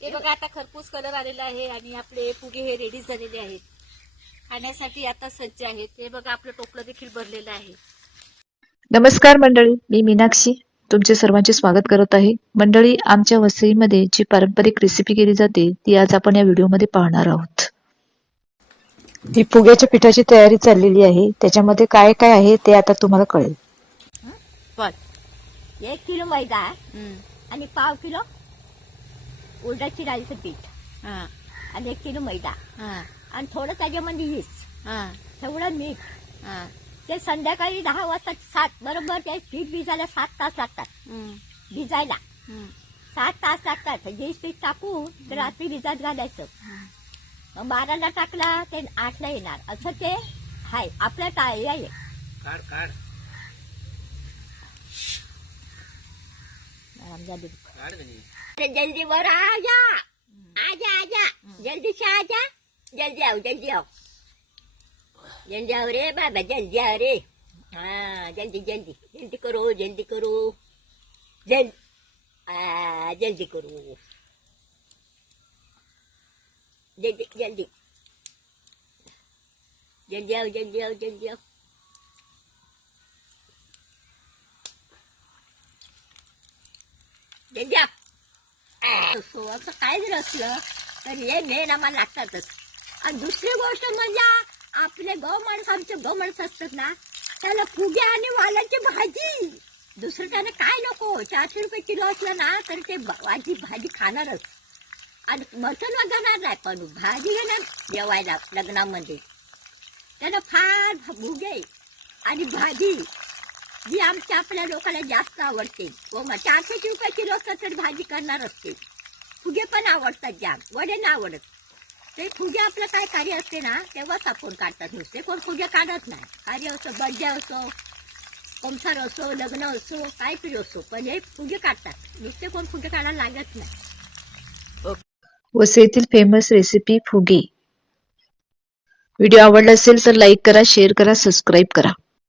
हे बघा आता खरपूस कलर आलेला आहे आणि आपले फुगे हे रेडी झालेले आहेत. खाण्यासाठी आता सज्ज आहेत. हे बघा आपलं टोपलं देखील भरलेलं आहे. नमस्कार मंडळी, मी मीनाक्षी तुमचे सर्वांचे स्वागत करत आहे. मंडळी, आमच्या वसईमध्ये जी पारंपरिक रेसिपी केली जाते ती आज आपण या व्हिडिओमध्ये पाहणार आहोत. ही फुग्याच्या पिठाची तयारी चाललेली आहे. त्याच्यामध्ये काय काय आहे ते आता तुम्हाला कळेल. पण 1 किलो मैदा आणि पाव किलो उडदाची डाळीचं पीठ आणि 1 किलो मैदा आणि थोडं त्याच्यामध्ये यीस्ट, थोडं मीठ. ते संध्याकाळी 10 वाजता 7 बरोबर ते पीठ भिजायला 7 तास लागतात. भिजायला 7 तास लागतात. जे पीठ टाकून रात्री भिजत घालायचं. मग 12ला टाकला ते 8ला येणार. असं ते हाय आपल्या टाळी आहे. जल्दी वर आजा आजा आजा जल्दी से आजा. जल्दी आओ जल्दी आओ जल्दी आओ रे बाबा जल्दी आओ रे. हाँ जल्दी जल्दी जल्दी करो जल्दी करो जल्दी करो जल्दी जल्दी जल्दी आओ जल्दी आओ जल्दी आओ. जल्दी आओ. असं काय जर असलं तर हे मेन आम्हाला लागतातच. आणि दुसरी गोष्ट म्हणजे आपले गौमाणसं आमचे गौमाणसं असतात ना त्याला फुगे आणि वालाची भाजी. दुसरं त्याने काय नको. 400 रुपये किलो असलं ना तर ते भाजी खाणारच. आणि मटण वगैरे नाही पण भाजी घेणार जेवायला लग्नामध्ये. त्याला फार फुगे आणि भाजी जी आमच्या आपल्या लोकांना जास्त आवडते. व 400 रुपये किलो असतात तर भाजी करणार असते. फुगे पण आवडतात जाम. वडे नाही आवडत. ते फुगे आपलं काय कार्य असते ना तेव्हाच आपण काढतात. नुसते कोण फुगे काढत नाही. कार्य असो, बर्थडे असो, संसार असो, लग्न असो, काहीतरी असो पण हे फुगे काढतात. नुसते कोण फुगे काढायला लागत नाही. वसईतील फेमस रेसिपी फुगे. व्हिडिओ आवडला असेल तर लाईक करा, शेअर करा, सबस्क्राईब करा.